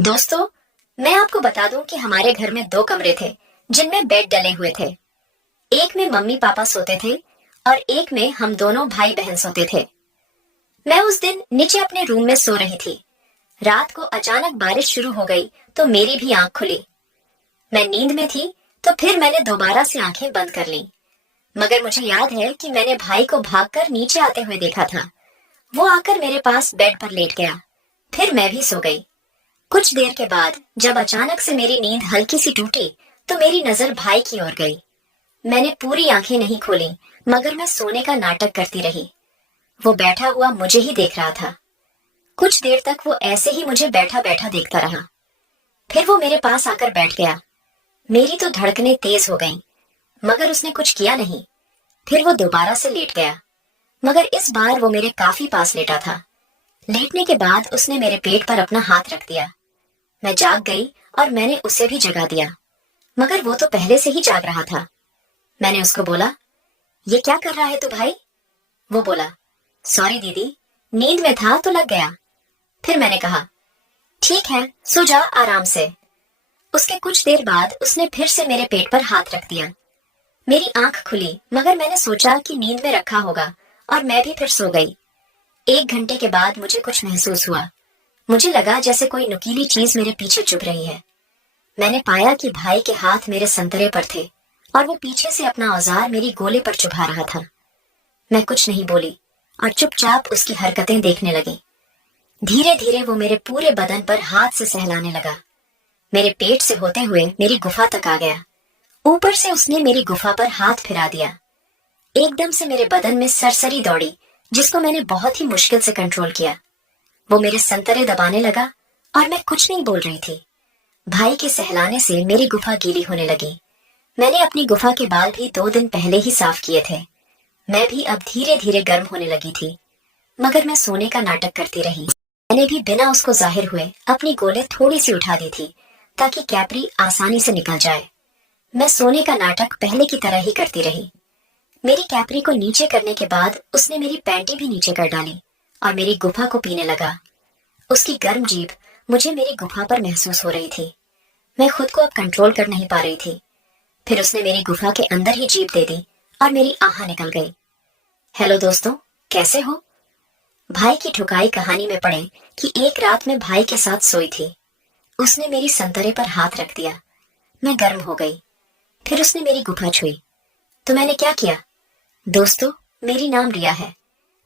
दोस्तों, मैं आपको बता दूं कि हमारे घर में दो कमरे थे जिनमें बेड डले हुए थे। एक में मम्मी पापा सोते थे और एक में हम दोनों भाई बहन सोते थे। मैं उस दिन नीचे अपने रूम में सो रही थी। रात को अचानक बारिश शुरू हो गई तो मेरी भी आंख खुली। मैं नींद में थी तो फिर मैंने दोबारा से आंखें बंद कर लीं। मगर मुझे याद है कि मैंने भाई को भागकर नीचे आते हुए देखा था। वो आकर मेरे पास बेड पर लेट गया। फिर मैं भी सो गई। कुछ देर के बाद जब अचानक से मेरी नींद हल्की सी टूटी तो मेरी नजर भाई की ओर गई। मैंने पूरी आंखें नहीं खोली, मगर मैं सोने का नाटक करती रही। वो बैठा हुआ मुझे ही देख रहा था। कुछ देर तक वो ऐसे ही मुझे बैठा बैठा देखता रहा। फिर वो मेरे पास आकर बैठ गया। मेरी तो धड़कनें तेज हो गईं, मगर उसने कुछ किया नहीं। फिर वो दोबारा से लेट गया, मगर इस बार वो मेरे काफी पास लेटा था। लेटने के बाद उसने मेरे पेट पर अपना हाथ रख दिया। मैं जाग गई और मैंने उसे भी जगा दिया, मगर वो तो पहले से ही जाग रहा था। मैंने उसको बोला, ये क्या कर रहा है तू भाई? वो बोला, सॉरी दीदी, नींद में था तो लग गया। फिर मैंने कहा, ठीक है, सो जा आराम से। उसके कुछ देर बाद उसने फिर से मेरे पेट पर हाथ रख दिया। मेरी आंख खुली, मगर मैंने सोचा कि नींद में रखा होगा और मैं भी फिर सो गई। 1 घंटे के बाद मुझे कुछ महसूस हुआ। मुझे लगा जैसे कोई नुकीली चीज मेरे पीछे चुभ रही है। मैंने पाया कि भाई के हाथ मेरे संतरे पर थे और वो पीछे से अपना औजार मेरी गोले पर चुभा रहा था। मैं कुछ नहीं बोली और चुपचाप उसकी हरकतें देखने लगी। धीरे धीरे वो मेरे पूरे बदन पर हाथ से सहलाने लगा। मेरे पेट से होते हुए मेरी गुफा तक आ गया। ऊपर से उसने मेरी गुफा पर हाथ फिरा दिया। एकदम से मेरे बदन में सरसरी दौड़ी, जिसको मैंने बहुत ही मुश्किल से कंट्रोल किया। वो मेरे संतरे दबाने लगा और मैं कुछ नहीं बोल रही थी। भाई के सहलाने से मेरी गुफा गीली होने लगी। मैंने अपनी गुफा के बाल भी 2 दिन पहले ही साफ किए थे। मैं भी अब धीरे धीरे गर्म होने लगी थी, मगर मैं सोने का नाटक करती रही। मैंने भी बिना उसको जाहिर हुए अपनी गोले थोड़ी सी उठा दी थी ताकि कैपरी आसानी से निकल जाए। मैं सोने का नाटक पहले की तरह ही करती रही। मेरी कैपरी को नीचे करने के बाद उसने मेरी पैंटी भी नीचे कर डाली और मेरी गुफा को पीने लगा। उसकी गर्म जीभ मुझे मेरी गुफा पर महसूस हो रही थी। मैं खुद को अब कंट्रोल कर नहीं पा रही थी। फिर उसने मेरी गुफा के अंदर ही जीभ दे दी और मेरी आह निकल गई। हेलो दोस्तों, कैसे हो? भाई की ठुकाई कहानी में पढ़े कि एक रात में भाई के साथ सोई थी। उसने मेरी संतरे पर हाथ रख दिया। मैं गर्म हो गई। फिर उसने मेरी गुफा छुई तो मैंने क्या किया? दोस्तों, मेरी नाम रिया है।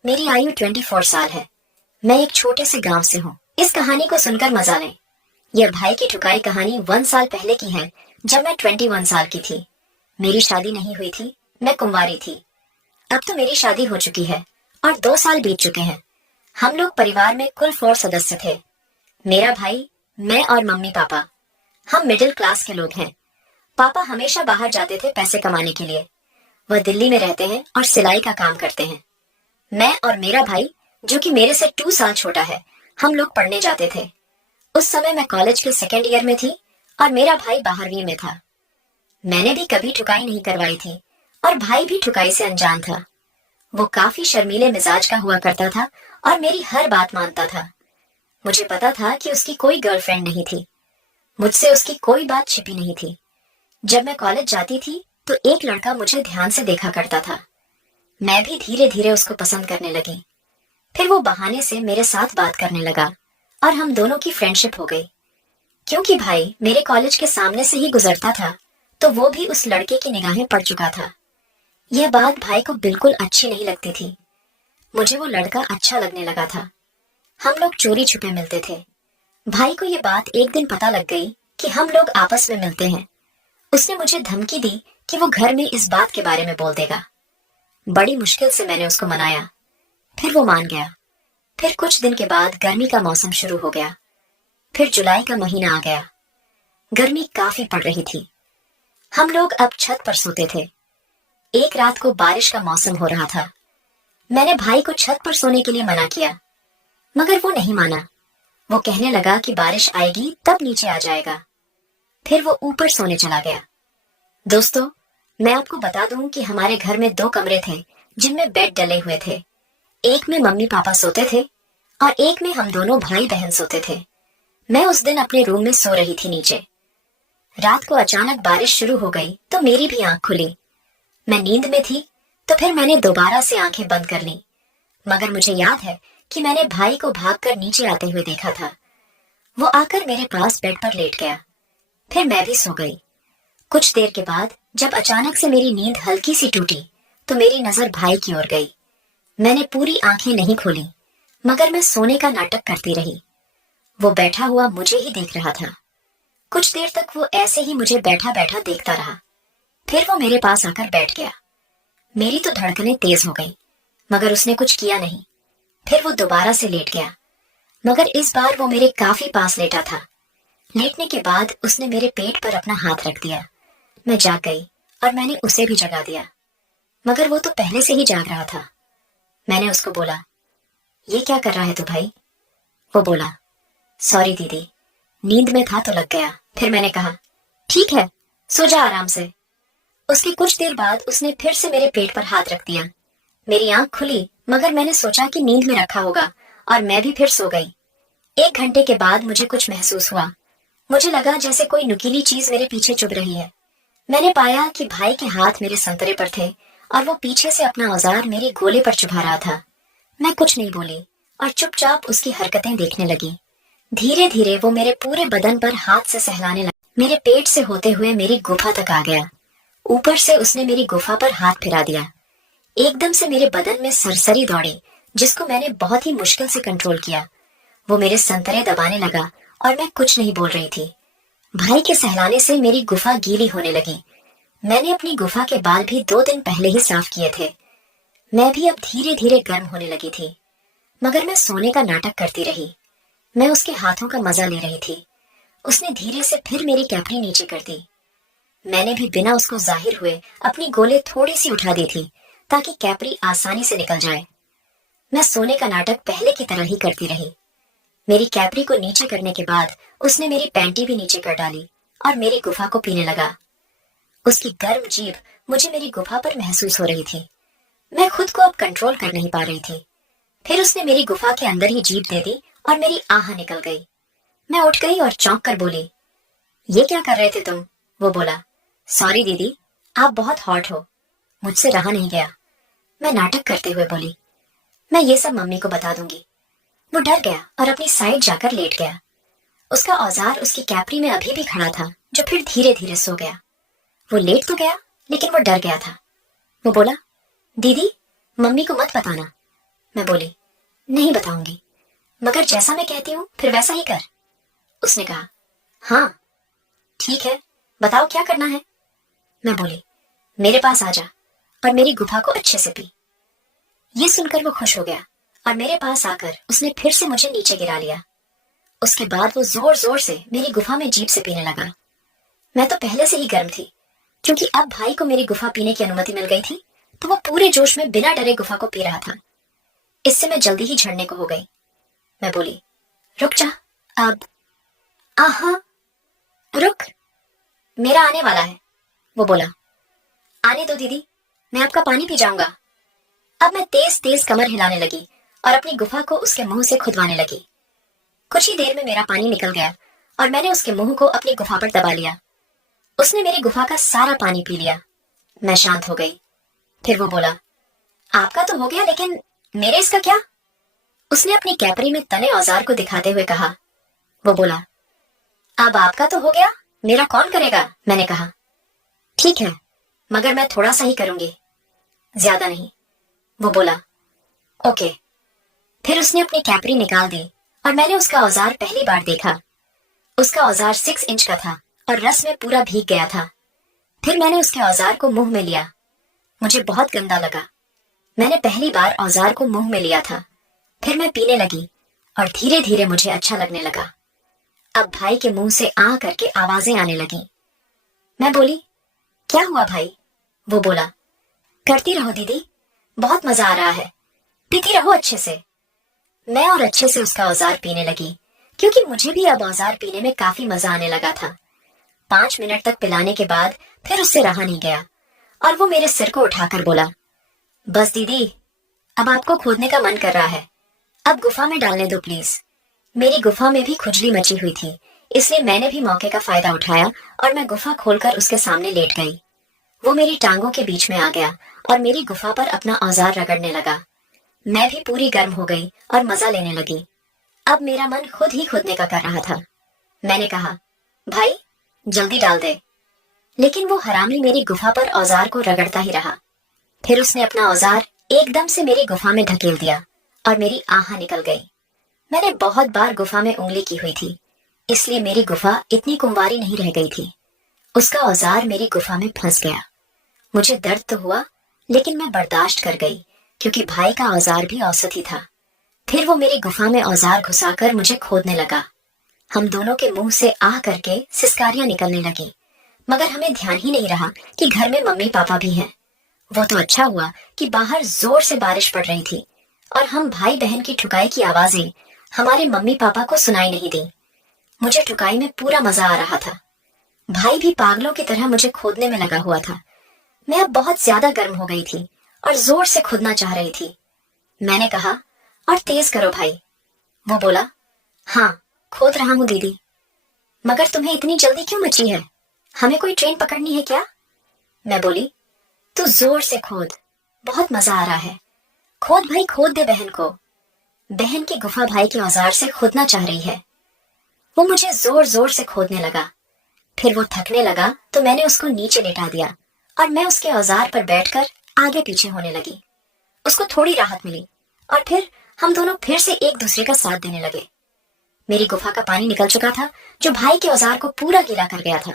मेरी आयु 24 साल है। मैं एक छोटे से गांव से हूँ। इस कहानी को सुनकर मजा लें। यह भाई की ठुकाई कहानी 1 साल पहले की है, जब मैं 21 साल की थी। मेरी शादी नहीं हुई थी, मैं कुंवारी थी। अब तो मेरी शादी हो चुकी है और 2 साल बीत चुके हैं। हम लोग परिवार में कुल 4 सदस्य थे। मेरा भाई, मैं और मम्मी पापा। हम मिडिल क्लास के लोग हैं। पापा हमेशा बाहर जाते थे पैसे कमाने के लिए। वह दिल्ली में रहते हैं और सिलाई का काम करते हैं। मैं और मेरा भाई, जो कि मेरे से 2 साल छोटा है, हम लोग पढ़ने जाते थे। उस समय मैं कॉलेज के 2nd ईयर में थी और मेरा भाई 12वीं में था। मैंने भी कभी ठुकाई नहीं करवाई थी और भाई भी ठुकाई से अनजान था। वो काफी शर्मीले मिजाज का हुआ करता था और मेरी हर बात मानता था। मुझे पता था कि उसकी कोई गर्लफ्रेंड नहीं थी। मुझसे उसकी कोई बात छिपी नहीं थी। जब मैं कॉलेज जाती थी तो एक लड़का मुझे ध्यान से देखा करता था। मैं भी धीरे धीरे उसको पसंद करने लगी। फिर वो बहाने से मेरे साथ बात करने लगा और हम दोनों की फ्रेंडशिप हो गई। क्योंकि भाई मेरे कॉलेज के सामने से ही गुजरता था, तो वो भी उस लड़के की निगाहें पड़ चुका था। यह बात भाई को बिल्कुल अच्छी नहीं लगती थी। मुझे वो लड़का अच्छा लगने लगा था। हम लोग चोरी छुपे मिलते थे। भाई को ये बात एक दिन पता लग गई कि हम लोग आपस में मिलते हैं। उसने मुझे धमकी दी कि वो घर में इस बात के बारे में बोल देगा। बड़ी मुश्किल से मैंने उसको मनाया। फिर वो मान गया। फिर कुछ दिन के बाद गर्मी का मौसम शुरू हो गया। फिर जुलाई का महीना आ गया। गर्मी काफी पड़ रही थी। हम लोग अब छत पर सोते थे। एक रात को बारिश का मौसम हो रहा था। मैंने भाई को छत पर सोने के लिए मना किया, मगर वो नहीं माना। वो कहने लगा कि बारिश आएगी तब नीचे आ जाएगा। फिर वो ऊपर सोने चला गया। दोस्तों, मैं आपको बता दूं कि हमारे घर में 2 कमरे थे जिनमें बेड डले हुए थे। एक में मम्मी पापा सोते थे और एक में हम दोनों भाई बहन सोते थे। मैं उस दिन अपने रूम में सो रही थी नीचे। रात को अचानक बारिश शुरू हो गई तो मेरी भी आंख खुली। मैं नींद में थी तो फिर मैंने दोबारा से आंखें बंद कर ली, मगर मुझे याद है कि मैंने भाई को भागकर नीचे आते हुए देखा था। वो आकर मेरे पास बेड पर लेट गया। फिर मैं भी सो गई। कुछ देर के बाद जब अचानक से मेरी नींद हल्की सी टूटी तो मेरी नजर भाई की ओर गई। मैंने पूरी आंखें नहीं खोली, मगर मैं सोने का नाटक करती रही। वो बैठा हुआ मुझे ही देख रहा था। कुछ देर तक वो ऐसे ही मुझे बैठा बैठा देखता रहा। फिर वो मेरे पास आकर बैठ गया। मेरी तो धड़कनें तेज हो गई, मगर उसने कुछ किया नहीं। फिर वो दोबारा से लेट गया, मगर इस बार वो मेरे काफी पास लेटा था। लेटने के बाद उसने मेरे पेट पर अपना हाथ रख दिया। मैं जाग गई और मैंने उसे भी जगा दिया, मगर वो तो पहले से ही जाग रहा था। मैंने उसको बोला, ये क्या कर रहा है तू भाई? वो बोला, सॉरी दीदी, नींद में था तो लग गया। फिर मैंने कहा, ठीक है, सो जा आराम से। उसके कुछ देर बाद उसने फिर से मेरे पेट पर हाथ रख दिया। मेरी आंख खुली, मगर मैंने सोचा कि नींद में रखा होगा और मैं भी फिर सो गई। 1 घंटे के बाद मुझे कुछ महसूस हुआ। मुझे लगा जैसे कोई नुकीली चीज मेरे पीछे चुभ रही है। मैंने पाया कि भाई के हाथ मेरे संतरे पर थे और वो पीछे से अपना औजार मेरे गोले पर चुभा रहा था। मैं कुछ नहीं बोली और चुपचाप उसकी हरकतें देखने लगी। धीरे धीरे वो मेरे पूरे बदन पर हाथ से सहलाने लगा। मेरे पेट से होते हुए मेरी गुफा तक आ गया। ऊपर से उसने मेरी गुफा पर हाथ फिरा दिया। एकदम से मेरे बदन में सरसरी दौड़ी, जिसको मैंने बहुत ही मुश्किल से कंट्रोल किया। वो मेरे संतरे दबाने लगा और मैं कुछ नहीं बोल रही थी। भाई के सहलाने से मेरी गुफा गीली होने लगी। मैंने अपनी गुफा के बाल भी 2 दिन पहले ही साफ किए थे। मैं भी अब धीरे धीरे गर्म होने लगी थी, मगर मैं सोने का नाटक करती रही। मैं उसके हाथों का मजा ले रही थी। उसने धीरे से फिर मेरी कैपरी नीचे कर दी। मैंने भी बिना उसको जाहिर हुए अपनी गोले थोड़ी सी उठा दी थी, ताकि कैपरी आसानी से निकल जाए। मैं सोने का नाटक पहले की तरह ही करती रही। मेरी कैपरी को नीचे करने के बाद उसने मेरी पैंटी भी नीचे कर डाली और मेरी गुफा को पीने लगा। उसकी गर्म जीभ मुझे मेरी गुफा पर महसूस हो रही थी। मैं खुद को अब कंट्रोल कर नहीं पा रही थी। फिर उसने मेरी गुफा के अंदर ही जीभ दे दी और मेरी आह निकल गई। मैं उठ गई और चौंक कर बोली, ये क्या कर रहे थे तुम? वो बोला, सॉरी दीदी, आप बहुत हॉट हो, मुझसे रहा नहीं गया। मैं नाटक करते हुए बोली, मैं ये सब मम्मी को बता दूंगी। वो डर गया और अपनी साइड जाकर लेट गया। उसका औजार उसकी कैपरी में अभी भी खड़ा था, जो फिर धीरे धीरे सो गया। वो लेट तो गया, लेकिन वो डर गया था। वो बोला, दीदी, मम्मी को मत बताना। मैं बोली, नहीं बताऊंगी, मगर जैसा मैं कहती हूँ फिर वैसा ही कर। उसने कहा, हाँ ठीक है, बताओ क्या करना है। मैं बोली, मेरे पास आ जा और मेरी गुफा को अच्छे से पी। ये सुनकर वो खुश हो गया और मेरे पास आकर उसने फिर से मुझे नीचे गिरा लिया। उसके बाद वो जोर जोर से मेरी गुफा में जीभ से पीने लगा। मैं तो पहले से ही गर्म थी, क्योंकि अब भाई को मेरी गुफा पीने की अनुमति मिल गई थी, तो वो पूरे जोश में बिना डरे गुफा को पी रहा था। इससे मैं जल्दी ही झड़ने को हो गई। मैं बोली, रुक जा अब। आहा, रुक, मेरा आने वाला है। वो बोला, आने दो दीदी, मैं आपका पानी पी जाऊंगा। अब मैं तेज तेज कमर हिलाने लगी और अपनी गुफा को उसके मुंह से खुदवाने लगी। कुछ ही देर में मेरा पानी निकल गया और मैंने उसके मुंह को अपनी गुफा पर दबा लिया। उसने मेरी गुफा का सारा पानी पी लिया। मैं शांत हो गई। फिर वो बोला, आपका तो हो गया, लेकिन मेरे इसका क्या? उसने अपनी कैपरी में तने औजार को दिखाते हुए कहा। वो बोला, अब आपका तो हो गया, मेरा कौन करेगा? मैंने कहा, ठीक है, मगर मैं थोड़ा सा ही करूंगी, ज्यादा नहीं। वो बोला, ओके। फिर उसने अपनी कैपरी निकाल दी और मैंने उसका औजार पहली बार देखा। उसका औजार 6 इंच का था और रस में पूरा भीग गया था। फिर मैंने उसके औजार को मुंह में लिया। मुझे बहुत गंदा लगा। मैंने पहली बार औजार को मुंह में लिया था। फिर मैं पीने लगी और धीरे धीरे मुझे अच्छा लगने लगा। अब भाई के मुंह से आ करके आवाजें आने लगी। मैं बोली, क्या हुआ भाई? वो बोला, करती रहो दीदी, बहुत मजा आ रहा है, पीती रहो अच्छे से। मैं और अच्छे से उसका औजार पीने लगी, क्योंकि मुझे भी अब औजार पीने में काफी मजा आने लगा था। 5 मिनट तक पिलाने के बाद फिर उससे रहा नहीं गया और वो मेरे सिर को उठाकर बोला, बस दीदी, अब आपको खोदने का मन कर रहा है, अब गुफा में डालने दो प्लीज। मेरी गुफा में भी खुजली मची हुई थी, इसलिए मैंने भी मौके का फायदा उठाया और मैं गुफा खोलकर उसके सामने लेट गई। वो मेरी टांगों के बीच में आ गया और मेरी गुफा पर अपना औजार रगड़ने लगा। मैं भी पूरी गर्म हो गई और मजा लेने लगी। अब मेरा मन खुद ही खुदने का कर रहा था। मैंने कहा, भाई जल्दी डाल दे। लेकिन वो हरामी मेरी गुफा पर औजार को रगड़ता ही रहा। फिर उसने अपना औजार एकदम से मेरी गुफा में ढकेल दिया और मेरी आह निकल गई। मैंने बहुत बार गुफा में उंगली की हुई थी, इसलिए मेरी गुफा इतनी कुंवारी नहीं रह गई थी। उसका औजार मेरी गुफा में फंस गया। मुझे दर्द तो हुआ, लेकिन मैं बर्दाश्त कर गई, क्योंकि भाई का औजार भी औसत ही था। फिर वो मेरी गुफा में औजार घुसाकर मुझे खोदने लगा। हम दोनों के मुंह से आह करके सिसकारियां निकलने लगी, मगर हमें ध्यान ही नहीं रहा कि घर में मम्मी पापा भी हैं। वो तो अच्छा हुआ कि बाहर जोर से बारिश पड़ रही थी और हम भाई बहन की ठुकाई की आवाजें हमारे मम्मी पापा को सुनाई नहीं दी। मुझे ठुकाई में पूरा मजा आ रहा था। भाई भी पागलों की तरह मुझे खोदने में लगा हुआ था। मैं अब बहुत ज्यादा गर्म हो गई थी और जोर से खुदना चाह रही थी। मैंने कहा, और तेज करो भाई। वो बोला, हाँ खोद रहा हूँ दीदी। मगर तुम्हें इतनी जल्दी क्यों मची है? हमें कोई ट्रेन पकड़नी है क्या? मैं बोली, तू जोर से खोद, बहुत मजा आ रहा है। खोद भाई खोद दे बहन को। बहन की गुफा भाई के औजार से खोदना चाह रही है। वो मुझे जोर जोर से खोदने लगा। फिर वो थकने लगा तो मैंने उसको नीचे लेटा दिया और मैं उसके औजार पर बैठकर आगे पीछे होने लगी। उसको थोड़ी राहत मिली और फिर हम दोनों फिर से एक दूसरे का साथ देने लगे। मेरी गुफा का पानी निकल चुका था, जो भाई के औजार को पूरा गीला कर गया था।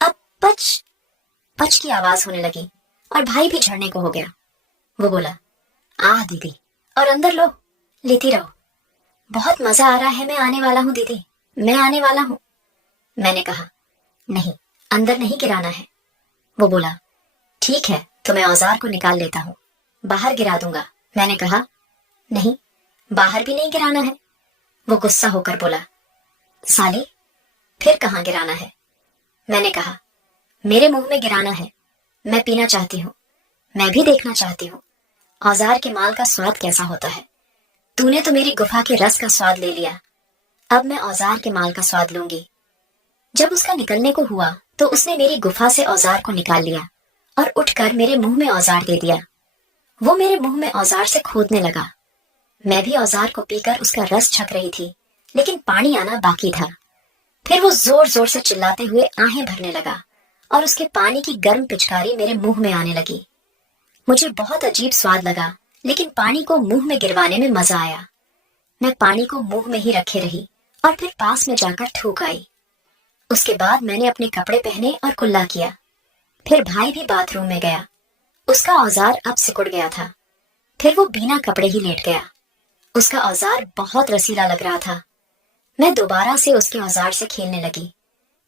अब पच पच की आवाज होने लगी और भाई भी झड़ने को हो गया। वो बोला, आह दीदी, और अंदर लो, लेती रहो। बहुत मजा आ रहा है, मैं आने वाला हूँ दीदी, मैं आने वाला हूँ। मैंने कहा, नहीं, अंदर नहीं गिराना है। वो बोला, ठीक है, तो मैं औजार को निकाल लेता हूँ, बाहर गिरा दूंगा। मैंने कहा, नहीं, बाहर भी नहीं गिराना है। वो गुस्सा होकर बोला, साली, फिर कहाँ गिराना है? मैंने कहा, मेरे मुंह में गिराना है। मैं पीना चाहती हूँ, मैं भी देखना चाहती हूँ औजार के माल का स्वाद कैसा होता है। तूने तो मेरी गुफा के रस का स्वाद ले लिया, अब मैं औजार के माल का स्वाद लूंगी। जब उसका निकलने को हुआ तो उसने मेरी गुफा से औजार को निकाल लिया और उठकर मेरे मुंह में औजार दे दिया। वो मेरे मुंह में औजार से खोदने लगा। मैं भी औजार को पीकर उसका रस छक रही थी, लेकिन पानी आना बाकी था। फिर वो जोर जोर से चिल्लाते हुए आहें भरने लगा और उसके पानी की गर्म पिचकारी मेरे मुंह में आने लगी। मुझे बहुत अजीब स्वाद लगा, लेकिन पानी को मुंह में गिरवाने में मजा आया। मैं पानी को मुंह में ही रखे रही और फिर पास में जाकर थूक आई। उसके बाद मैंने अपने कपड़े पहने और कुल्ला किया। फिर भाई भी बाथरूम में गया। उसका औजार अब सिकुड़ गया था। फिर वो बिना कपड़े ही लेट गया। उसका औजार बहुत रसीला लग रहा था। मैं दोबारा से उसके औजार से खेलने लगी।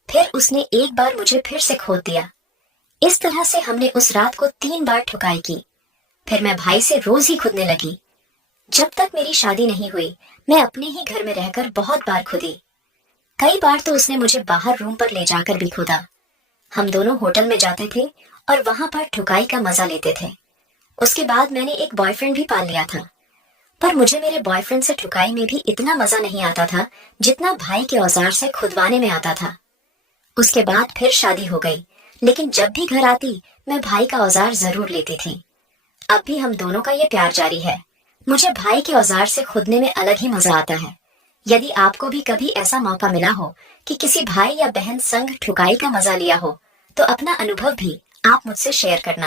फिर उसने एक बार मुझे फिर से खोद दिया। इस तरह से हमने उस रात को 3 बार ठुकाई की। फिर मैं भाई से रोज ही खुदने लगी। जब तक मेरी शादी नहीं हुई, मैं अपने ही घर में रहकर बहुत बार खुदी। कई बार तो उसने मुझे बाहर रूम पर ले जाकर भी खोदा। हम दोनों होटल में जाते थे और वहां पर ठुकाई का मजा लेते थे। उसके बाद मैंने एक बॉयफ्रेंड भी पाल लिया था, पर मुझे मेरे बॉयफ्रेंड से ठुकाई में भी इतना मजा नहीं आता था जितना भाई के औजार से खुदवाने में आता था। उसके बाद फिर शादी हो गई, लेकिन जब भी घर आती मैं भाई का औजार जरूर लेती थी। अब भी हम दोनों का ये प्यार जारी है। मुझे भाई के औजार से खुदने में अलग ही मजा आता है। यदि आपको भी कभी ऐसा मौका मिला हो कि किसी भाई या बहन संग ठुकाई का मजा लिया हो, तो अपना अनुभव भी आप मुझसे शेयर करना।